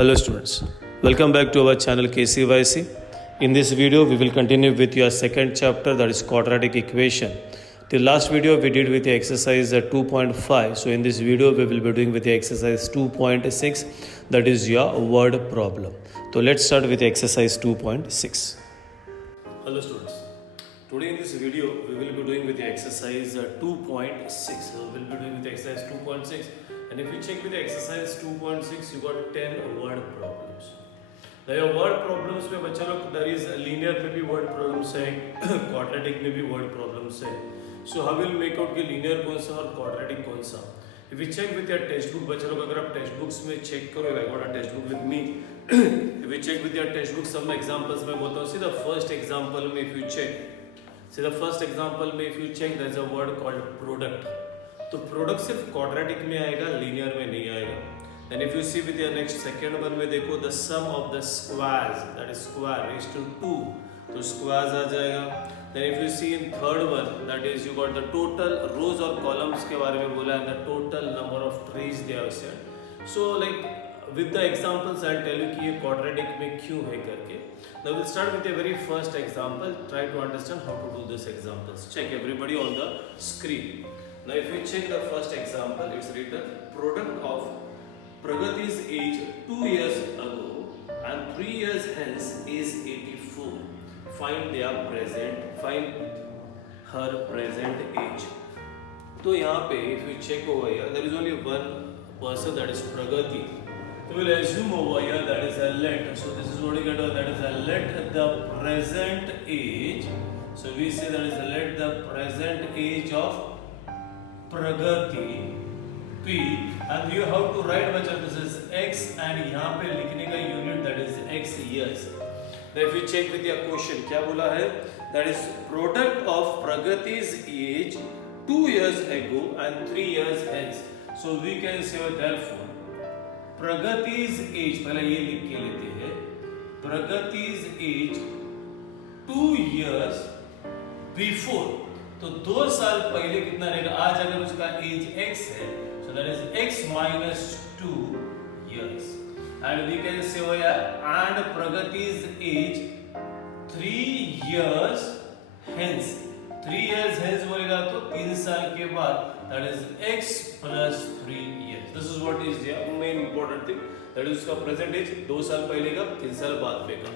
Hello students, welcome back to our channel KCYC. In this video, we will continue with your second chapter, that is quadratic equation. The last video we did with the exercise 2.5. So in this video, we will be doing with the exercise 2.6, that is your word problem. So let's start with exercise 2.6. Hello students, today in this video, we will be doing with the exercise 2.6. So we will be doing with the exercise 2.6. And if you check with the exercise 2.6, you got 10 word problems. Now your word problems में बच्चा लोग there is linear में भी word problems है, quadratic में भी word problems है. So how will make out कि linear कौन सा और quadratic कौन सा? If you check with your textbook, बच्चा लोग अगर आप textbooks में check करो, I got a textbook with me. If you check with your textbook, some examples में बोलता हूँ. See the first example में if you check, there is a word called product. तो प्रोडक्ट सिर्फ क्वाड्रेटिक में आएगा, लीनियर में नहीं आएगा. And if you see with your next second one में देखो the sum of the squares, that is square raised to 2, तो स्क्वायर्स आ जाएगा. Then if you see in third one, that is you got the total rows और columns के बारे में बोला है, the total number of trees they are said. So like with the examples I tell you कि ये quadratic में क्यों है करके. Now will start with the very first example. Try to understand how to do this examples. Check everybody on the screen. Now if you check the first example, it's written product of Pragati's age 2 years ago and 3 years hence is 84. Find her present age. तो यहाँ पे if you check over here, there is only one person, that is Pragati. So we'll assume over here that is a let. So this is what you get, that is a let the present age. So we say that is a let the present age of Pragati P, and you have to write बच्चा this is x and यहाँ पे लिखने का unit that is x years. Then if you check with your question, क्या बोला है? That is product of Pragati's age 2 years ago and 3 years hence. So we can say therefore Pragati's age, पहले ये लिख के लेते हैं. Pragati's age 2 years before, तो 2 साल पहले कितना रहेगा? आज अगर उसका एज x है, so that is x minus 2 years. And we can say and Pragati's age 3 years hence. 3 years hence बोलेगा तो 3 साल के बाद, that is x plus 3 years. This is what is the main important thing. That is उसका present age 2 साल पहले का, 3 साल बाद में का.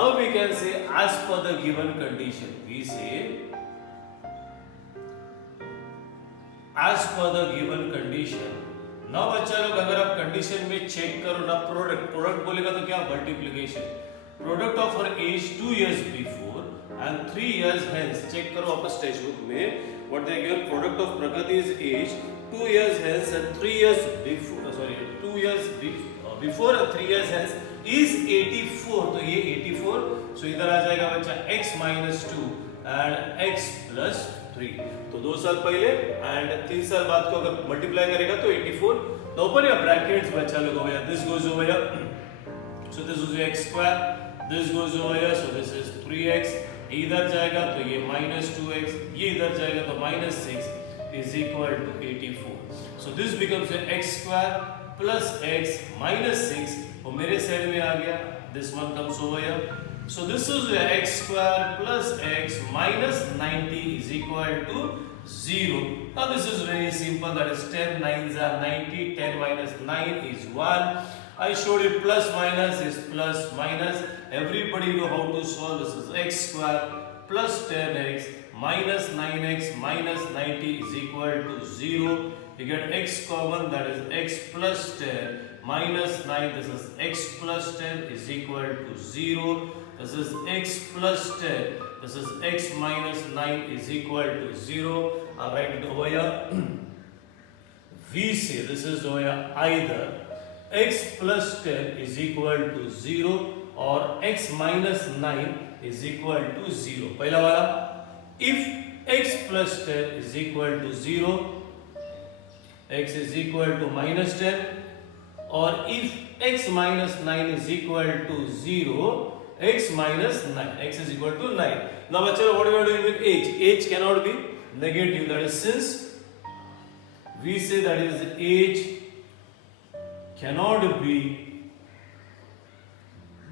Now we can say as per the given condition. We say as per the given condition. now बच्चा लोग अगर आप कंडीशन में चेक करो ना, प्रोडक्ट बोलेगा तो क्या? Multiplication. Product of her age 2 years before and 3 years hence. Check करो वापस टेक्स्ट बुक में what they given. Product of Pragati's age 2 years hence and 3 years before, 2 years before and 3 years hence is 84. तो ये 84, सो इधर आ जाएगा बच्चा x minus 2 and x plus 3. तो 2 साल पहले एंड 3 साल बाद को अगर मल्टीप्लाई करेगा तो 84. तो ऊपर या ब्रैकेट्स बच्चा लोग हो गया. This goes over here, so this is x square. This goes over here, so this is 3x. इधर जाएगा तो ये -2x, ये इधर जाएगा तो -6 is equal to 84. So this becomes x square plus x minus 6, वो मेरे साइड में आ गया. This one comes over here. So this is x square plus x minus 90 is equal to 0. Now this is very simple, that is 10 9s are 90, 10 minus 9 is 1. I showed you plus minus is plus minus. Everybody know how to solve. This is x square plus 10x minus 9x minus 90 is equal to 0. You get x common, that is x plus 10 minus 9, this is x plus 10 is equal to 0. This is x plus 10. This is x minus 9 is equal to 0. I'll write it over here. We say this is over here either x plus 10 is equal to 0 or x minus 9 is equal to 0. पहला वाला, if x plus 10 is equal to 0, x is equal to minus 10, or if x minus 9 is equal to 0, x minus 9, x is equal to 9. Now bachcha, what we are doing with age? Age cannot be negative, that is since we say that is age cannot be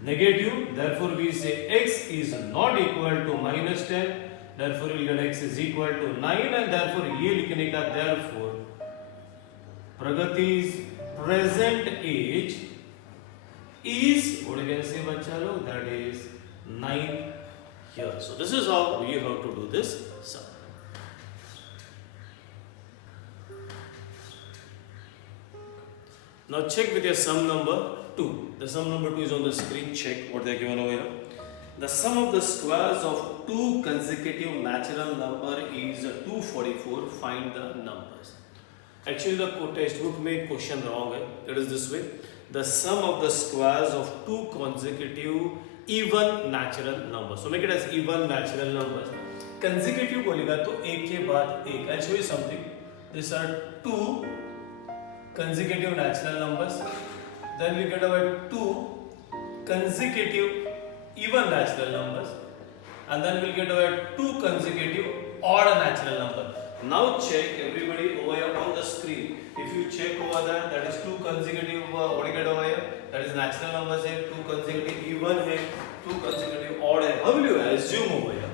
negative, therefore we say x is not equal to minus 10, therefore we'll get x is equal to 9 and therefore ये लिखने का therefore Pragati's present age is, what you can say बच्चा लोग, that is 9 years. So this is how we have to do this sum. Now check with your sum number 2. The sum number 2 is on the screen. Check what they are given over here. The sum of the squares of two consecutive natural number is 244. Find the numbers. Actually, the textbook में question wrong है. It is this way. The sum of the squares of two consecutive even natural numbers. So make it as even natural numbers. Consecutive बोलेगा तो एक के बाद एक. I'll show you something. These are two consecutive natural numbers. Then we get about two consecutive even natural numbers, and then we'll get about two consecutive odd natural numbers. Now check everybody over here on the screen. If you check over there, that is two consecutive. What do you get over here? That is natural numbers है, two consecutive even है, two consecutive odd है. How will you assume over here?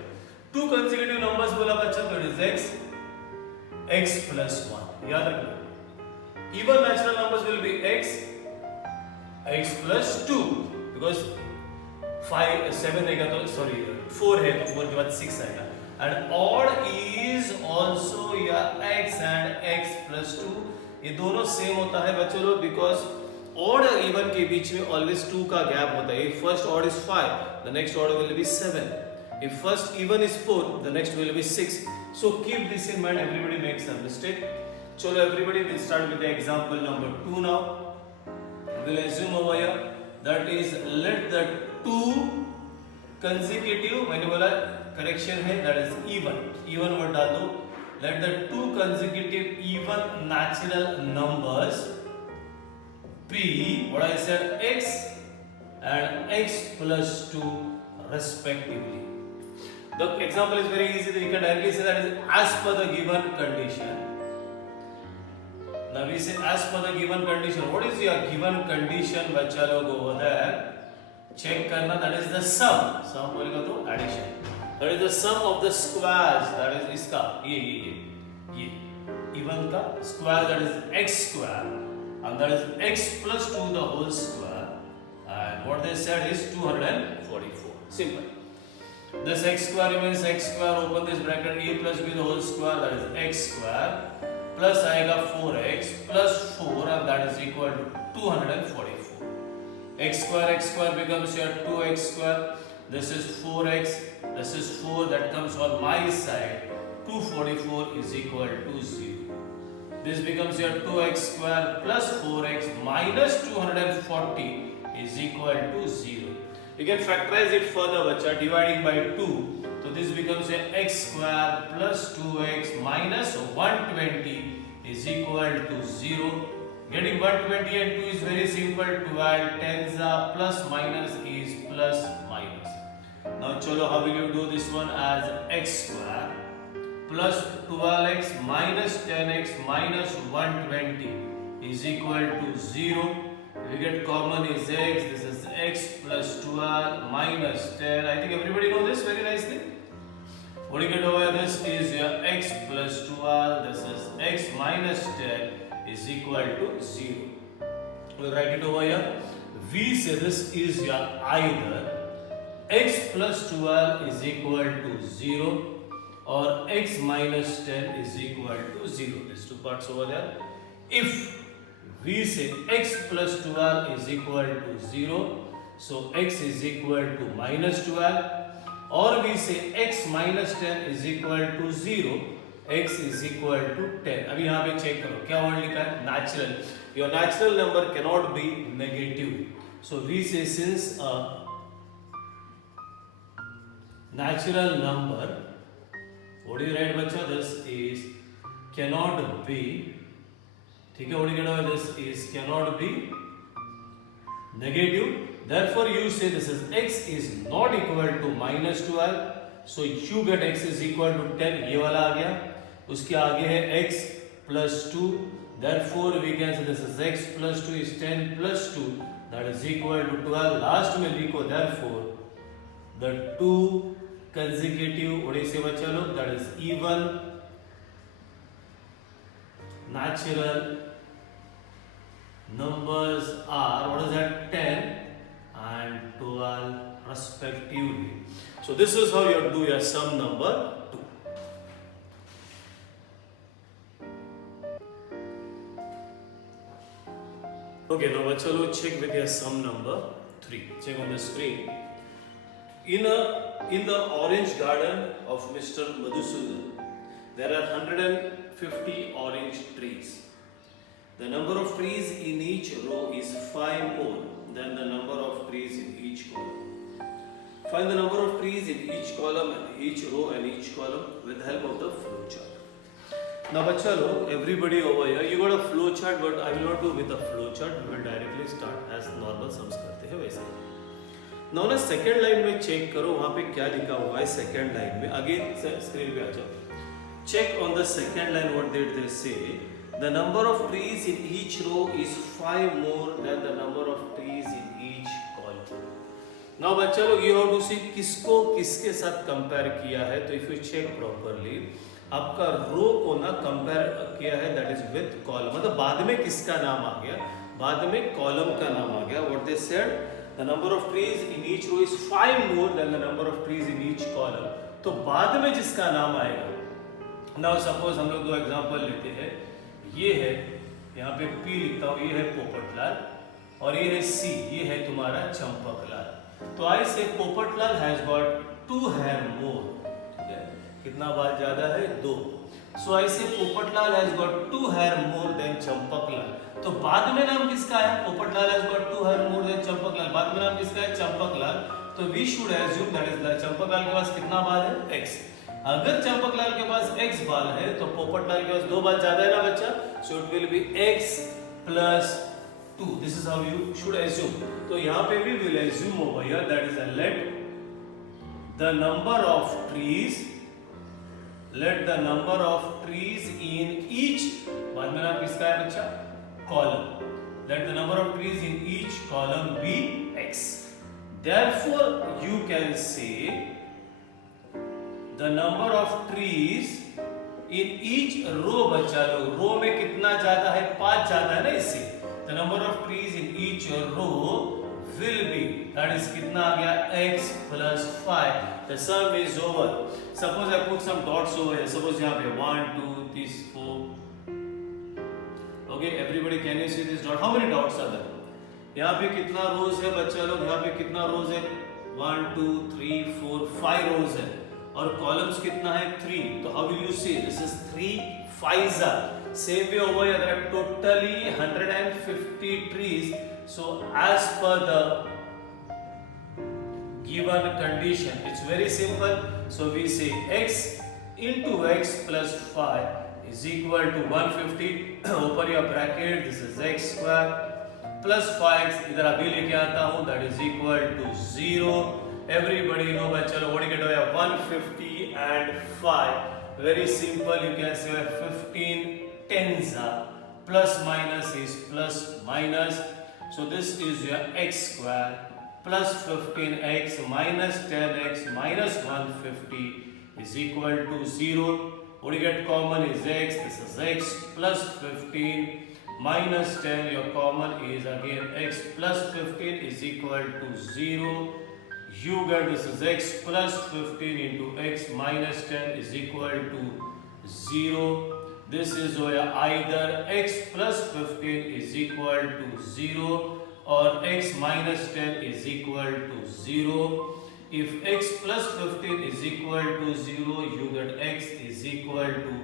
Two consecutive numbers बोला बच्चा तो it is x plus 1. याद रखना. Even natural numbers will be x plus 2 because 5 7 रहेगा तो sorry 4 है तो 4 के बाद 6 आएगा. And odd is also या x and x plus 2 ये दोनों सेम होता है बच्चों लोग because odd और even के बीच में always 2 का गैप होता है. If first odd is 5, the next odd will be 7. If first even is 4, the next will be 6. So keep this in mind. Everybody makes a mistake. Chalo, everybody will start with the example number 2 now. We'll assume over here that is let the two consecutive, मैंने बोला correction है, that is even word डाल दो. Let the two consecutive even natural numbers be, what I said, x and x plus 2 respectively. The example is very easy. You can directly say that is as per the given condition. Now we say as per the given condition. What is your given condition बच्चा लोग over there? Check करना. That is the sum. Sum बोलेगा तो addition. That is the sum of the squares. That is इसका ये even का square, that is x square, and that is x plus 2 the whole square. And what they said is 244. Simple. This x square remains x square. Open this bracket. A plus b the whole square. That is x square. Plus आएगा 4x plus 4 and that is equal to 244. X square becomes your 2x square. This is 4x. This is 4 that comes on my side. 244 is equal to 0. This becomes your 2x square plus 4x minus 240 is equal to 0. You can factorize it further, bacha, dividing by 2. So this becomes a x square plus 2x minus 120 is equal to 0. Getting 120 and 2 is very simple. 12 tens are plus minus is plus minus. Now chalo, how will you do this one? As x square plus 12x minus 10x minus 120 is equal to 0. We get common is x. This is x plus 12 minus 10. I think everybody knows this very nicely. What do you get over here? This is your x plus 12. This is x minus 10 is equal to 0. We'll write it over here. We say this is your either x plus 12 is equal to 0 or x minus 10 is equal to 0. These two parts over there. If we say x plus 12 is equal to 0, so x is equal to minus 12, or we say x minus 10 is equal to 0, x is equal to 10. अभी यहाँ पे check करो क्या word लिखा है? Natural. Your natural number cannot be negative. So we say since a natural number, what do you write बच्चा? This is cannot be. ठीक है, what do you get over this is cannot be negative. Therefore you say this is x is not equal to minus 12. So you get x is equal to 10. ये वाला आ गया. उसके आगे है x plus 2. Therefore we can say this is x plus 2 is 10 plus 2. that is equal to 12. Last में लिखो therefore the two consecutive उड़े से बचा लो that is even natural numbers are what is that 10 and 12 respectively. So this is how you do your sum number 2. Okay, now chalo check with your sum number 3. Check on the screen. In the orange garden of Mr. Madhusudan, there are 150 orange trees. The number of trees in each row is 5 more than the number of trees in each column. Find the number of trees in each column and each row and each column with the help of the flow chart. Now bachalo, everybody over here, you got a flow chart, but I will not do with a flow chart. We will directly start as normal sums करते हैं वैसे. Now ना second line में check करो वहाँ पे क्या लिखा हुआ है second line में. Again screen पे आ जाओ. Check on the second line what did they say. The number of trees in each row is 5 more than the number of trees in each column. Now बच्चा लोग you have to see किसको किसके साथ compare किया है. तो if you check properly, आपका रो को ना compare किया है that is with column. मतलब बाद में किसका नाम आ गया? बाद में column का नाम आ गया. What they said? The number of trees in each row is 5 more than the number of trees in each column. तो बाद में जिसका नाम आएगा. Now suppose हम लोग दो example लेते हैं. ये है यहाँ पे P लिखता हूँ, ये है पोपटलाल और ये है C, ये है तुम्हारा चंपकलाल. तो आई say Popatlal has got 2 hair more. कितना बाल ज्यादा है? 2. So I say Popatlal has got 2 hair more than Champaklal. तो बाद में नाम किसका है? Popatlal has got 2 hair more than Champaklal. बाद में नाम किसका है? चंपकलाल. तो we should assume that is the Champaklal के पास कितना बाल है? X. अगर चंपकलाल के पास x बाल है तो पोपटलाल के पास 2 बाल ज्यादा है ना बच्चा. So it will be x plus 2. This is how you should assume. तो यहाँ पे भी will assume over here that is a let the number of trees in each बाद में नाम किसका है बच्चा? column. Let the number of trees in each column be x. Therefore you can say the number of trees in each row बच्चा लोग रो में कितना ज्यादा है? 5 ज्यादा है ना इससे. The number of trees in each row will be that is कितना आ गया? x plus 5. The sum is over. Suppose I put some dots over here. Suppose यहाँ पे 1 2 3 4. Okay, everybody can you see this dot? How many dots are there? यहाँ पे कितना rows है बच्चा लोग? यहाँ पे कितना rows है? 1 2 3 4 5 rows है. और कॉलम्स कितना है? 3. तो how will you see? This is 3 5s are. Same way over here there are totally 150 trees. So as per the given condition, it's very simple. So we say x into x plus 5 is equal to 150. Open your bracket. This is x square plus 5. इधर अभी लेके आता हूँ. That is equal to 0. Everybody know बच्चा लोग what do you get over 150 and 5. Very simple. You can say 15 tens plus minus is plus minus. So this is your x square plus 15x minus 10x minus 150 is equal to 0. What do you get common is x. This is x plus 15 minus 10. Your common is again x plus 15 is equal to 0. You get this is x plus 15 into x minus 10 is equal to 0. This is where either x plus 15 is equal to 0 or x minus 10 is equal to 0. If x plus 15 is equal to 0, you get x is equal to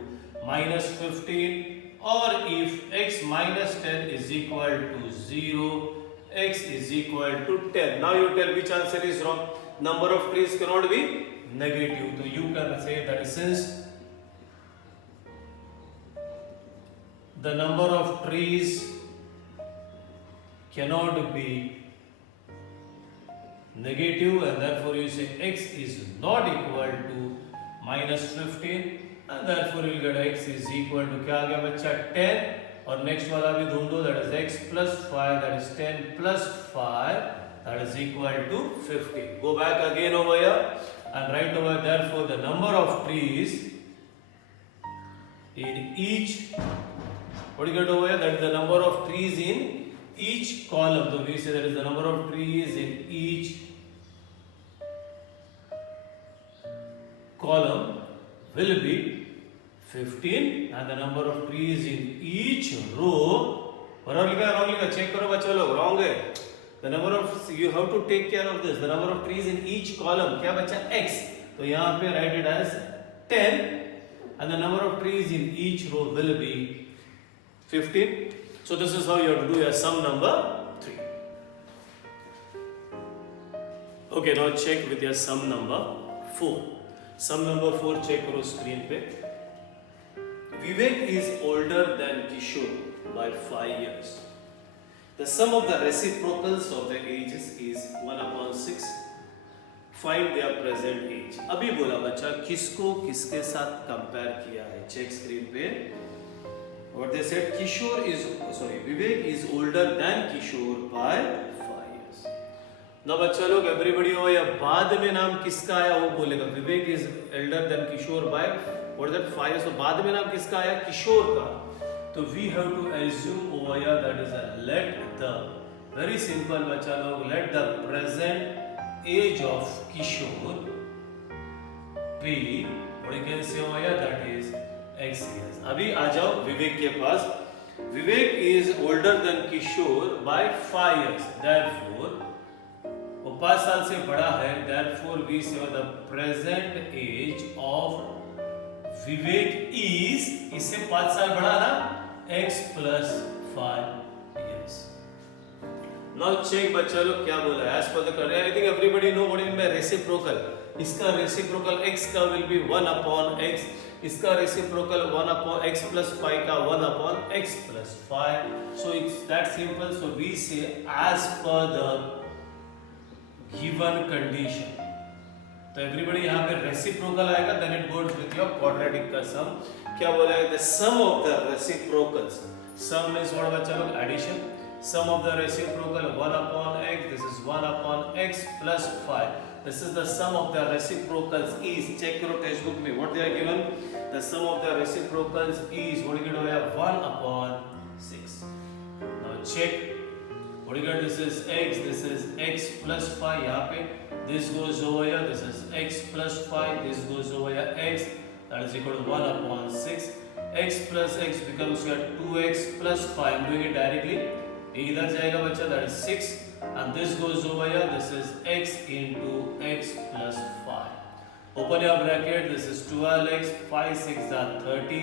minus 15. Or if x minus 10 is equal to 0, x is equal to 10. Now you tell which answer is wrong. Number of trees cannot be negative. So you can say that since the number of trees cannot be negative and therefore you say x is not equal to minus 15 and therefore you get x is equal to क्या आ गया बच्चा 10 और next वाला भी ढूंढ दो, that is x plus 5, that is 10 plus 5, that is equal to 50. Go back again over here and write over therefore the number of trees in each, what do you get over here? That is the number of trees in each column. So we say that is the number of trees in each column will be 15 and the number of trees in each row, बराबर लिखा है, wrong लिखा, check करो बच्चों लोग, wrong है. The number of, you have to take care of this, the number of trees in each column, क्या बच्चा x, तो यहाँ पे write it as 10 and the number of trees in each row will be 15. So this is how you have to do your sum number 3. Okay, now check with your sum number 4. Sum number 4 check करो screen पे. Vivek is older than Kishore by 5 years. The sum of the reciprocals of the ages is 1/6. Find their present age. अभी बोला बच्चा किसको किसके साथ compare किया है, चेक स्क्रीन पे. What they said, Vivek is older than Kishore by 5 years. Now बच्चा लोग everybody हो या बाद में नाम किसका आया वो बोलेगा. Vivek is elder than Kishore by what is that 5 years. तो बाद में नाम किसका आया, किशोर का. तो we have to assume over here that is a let the, very simple बच्चा लोग, let the present age of Kishore be, what you can say over here, that is x years. अभी आ जाओ विवेक के पास. Vivek is older than Kishore by 5 years. Therefore वो 5 साल से बड़ा है. Therefore we say the present age of Vivek is, इससे 5 साल बड़ा ना, x plus 5 years. Now check बच्चा लोग क्या बोला है. As per the current, I think everybody know what is by reciprocal. इसका reciprocal x का will be 1 upon x. इसका reciprocal 1 upon x plus 5 का 1 upon x plus 5. So it's that simple. So we say as per the given condition. तो everybody यहाँ पे reciprocal आएगा, then it goes with your quadratic का sum. क्या बोला है, the sum of the reciprocals. Sum means what बच्चा लोग, addition. Sum of the reciprocal 1 upon x, this is 1 upon x plus 5. This is the sum of the reciprocals is, check करो text book में what they are given. The sum of the reciprocals is, what you get over here, 1 upon 6. Now check what you get, this is x, this is x plus 5. यहाँ पे this goes over here, this is x plus 5, this goes over here x, that is equal to 1 upon 6. X plus x becomes your 2x plus 5. I'm doing it directly. ये इधर जाएगा बच्चा, that is 6, and this goes over here, this is x into x plus 5. Open your bracket, this is 12x, 5 6 are 30,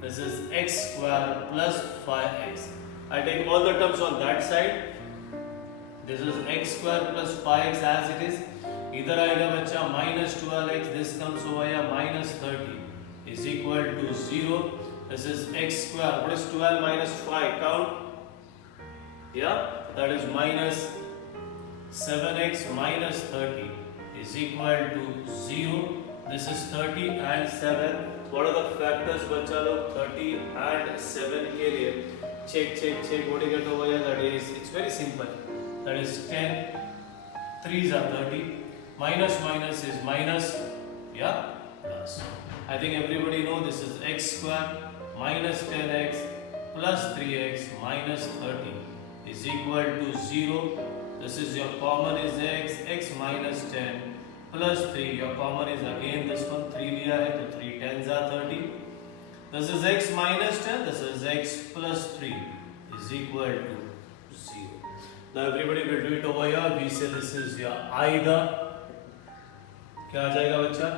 this is x square plus 5x. I take all the terms on that side. This is x square plus 5x as it is. इधर आएगा बच्चा minus 12x, this comes over here minus 30 is equal to 0. This is x square. What is 12 minus 5? Count. Yeah, that is minus 7x minus 30 is equal to 0. This is 30 and 7. What are the factors बच्चा लोग 30 and 7 के लिए? Check. What do you get over here? That is, it's very simple. That is 10. 3s are 30. Minus is minus, yeah, plus. I think everybody know this is x square minus 10x plus 3x minus 30 is equal to 0. This is your common is x minus 10 plus 3. Your common is again this one, 3 लिया है तो 3 10s are 30. This is x minus 10. This is x plus 3 is equal to 0. Now everybody will do it over here. We say this is your either. क्या आ जाएगा बच्चा,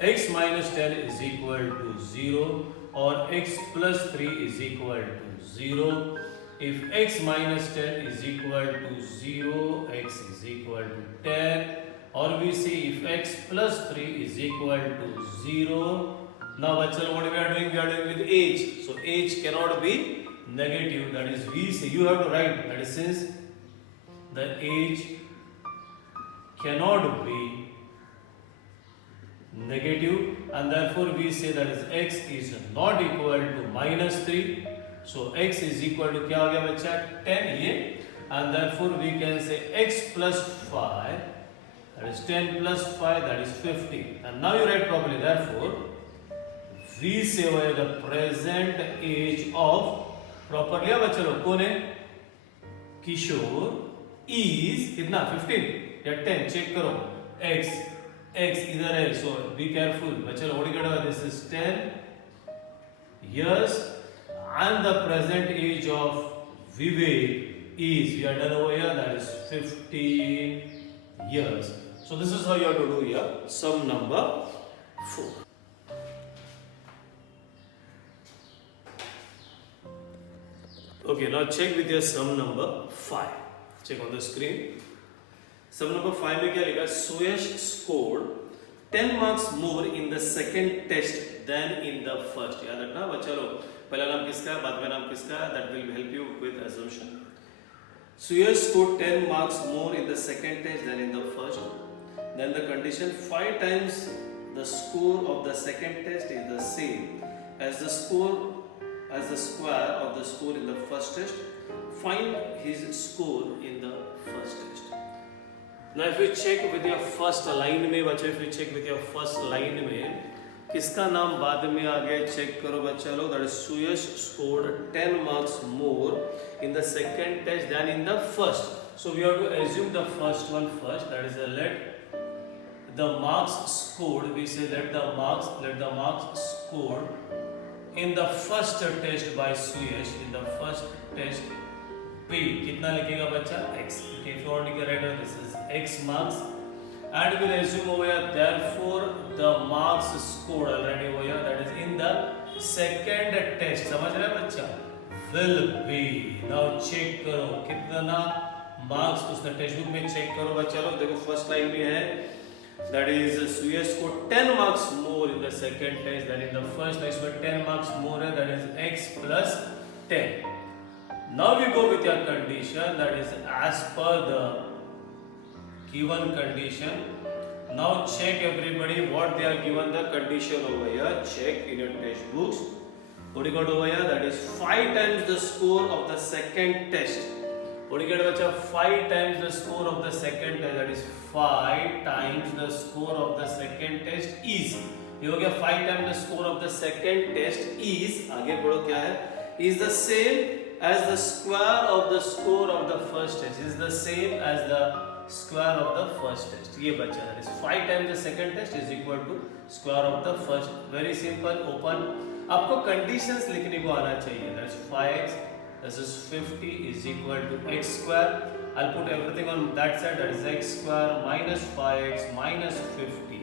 x minus 10 is equal to 0 और x plus 3 is equal to 0. If x minus 10 is equal to 0, x is equal to 10, or we see if x plus 3 is equal to 0. Now bachcha, what we are doing? We are doing with age. So age cannot be negative. That is, we say you have to write that is, since the age cannot be negative, and therefore we say that is x is not equal to minus 3. So x is equal to क्या हो गया बच्चा 10 ये, and therefore we can say x plus 5, that is 10 plus 5, that is 50. And now you write properly. Therefore we say over the present age of properly अब बच्चा लोग कौन है किशोर is कितना 15 या 10 चेक करो x इधर है so be careful बच्चा लोग what you this is 10 years and the present age of Vivek is we are done over here that is 15 years. So this is how you have to do here sum number 4. Okay, now check with your sum number 5. Check on the screen. Sum number 5 में क्या लिखा? Suyash scored 10 marks more in the second test than in the first. याद रखना बच्चा लोग. पहला नाम किसका है, बाद में नाम किसका है? That will help you with assumption. Suyash scored 10 marks more in the second test than in the first. Then the condition 5 times the score of the second test is the same as the square of the score in the first test. Find his score in the first test. Now if you check with your first line में बच्चे, if you check with your first line में किसका नाम बाद में आ गया check करो बच्चा लोग. That is Suyash scored 10 marks more in the second test than in the first. So we have to assume the first one first. That is let the marks scored. We say let the marks scored in the first test by Suyash, in the first test P कितना लिखेगा बच्चा x. Okay, if you want to write this is x marks and we'll assume over here therefore the marks scored already over here that is in the second test. समझ रहे बच्चा will be. now check करो कितना marks उसने text book में check करो बच्चा लोग. देखो फर्स्ट लाइन में है that is Suyash scored 10 marks more in the second test than in the first. इसमें 10 marks more है that is x plus 10. Now we go with your condition that is as per the given condition. Now check everybody what they are given the condition over here. Check in your textbooks. What you got over here that is 5 times the score of the second test. What you get बच्चा 5 times the score of the second test that is 5 times the score of the second test is ये हो गया 5 times the score of the second test is आगे बढ़ो क्या है is the same as the square of the score of the first test is the same as the square of the first test. ये बच्चा that is 5 times the second test is equal to square of the first. Very simple. Open. आपको conditions लिखने को आना चाहिए. That is 5x. This is 50 is equal to x square. I'll put everything on that side. That is x square minus 5x minus 50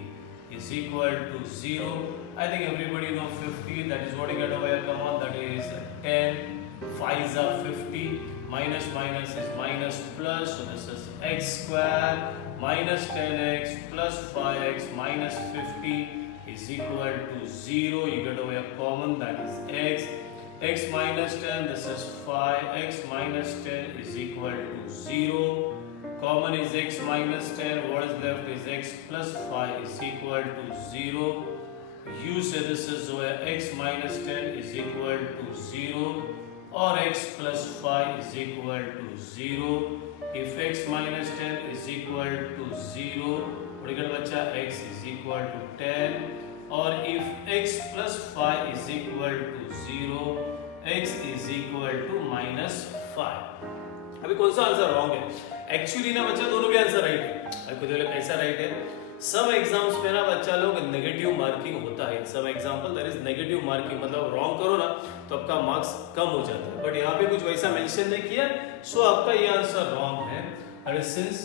is equal to 0. I think everybody know 50. That is what you get over here. Come on. That is 10. 5s are 50. Minus minus is minus plus. So this is x square minus 10x plus 5x minus 50 is equal to 0. You get over here common. That is x. X minus 10, this is 5, x minus 10 is equal to 0. Common is x minus 10, what is left is x plus 5 is equal to 0. You say this is where x minus 10 is equal to 0 or x plus 5 is equal to 0. If x minus 10 is equal to 0, what do you get बच्चा? X is equal to 10. और if x plus 5 is equal to 0, x is equal to minus 5. अभी कौन सा answer wrong है? Actually ना बच्चा दोनों भी आंसर राइट है. खुद ऐसा राइट है. सब एग्जाम्स में ना बच्चा लोग नेगेटिव मार्किंग होता है. Some example there is negative marking मतलब रॉन्ग करो ना तो आपका मार्क्स कम हो जाता है. बट यहाँ पे कुछ वैसा मेंशन नहीं किया सो आपका ये आंसर रॉन्ग है. And since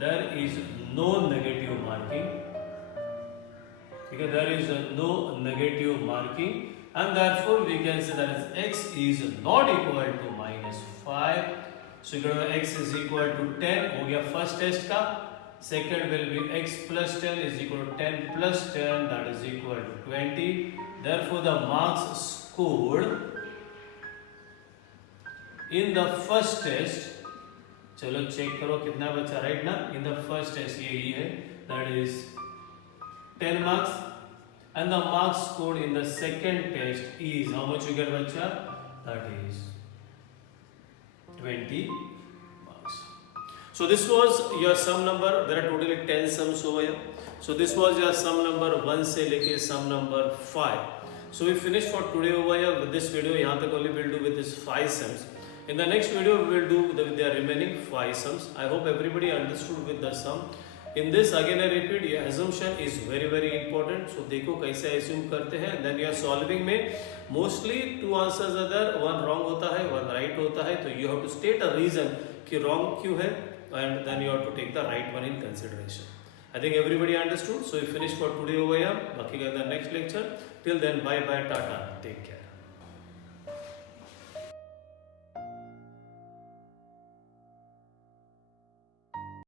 there is no negative marking. Because there is no negative marking and therefore we can say that x is not equal to minus 5. So x is equal to 10 हो गया first test का. Second will be x plus 10 is equal to 10 plus 10 that is equal to 20. Therefore the marks scored in the first test चलो check करो कितना बचा right ना. In the first test यही है that is 10 marks and the marks scored in the second test is how much you get, bacha? That is 20 marks. So this was your sum number. There are totally 10 sums over here. So this was your sum number 1 से लेके sum number 5. So we finished for today over here with this video. यहाँ तक only we'll do with this 5 sums. In the next video we will do with the remaining 5 sums. I hope everybody understood with the sum. In this again I repeat, your assumption is very important. So देखो कैसे assume करते हैं. Then your solving में mostly 2 answers are there. One wrong होता है, one right होता है. तो you have to state a reason कि wrong क्यों है, and then you have to take the right one in consideration. I think everybody understood. So we finished for today over here. Baaki in the next lecture. Till then, bye bye, tata, take care.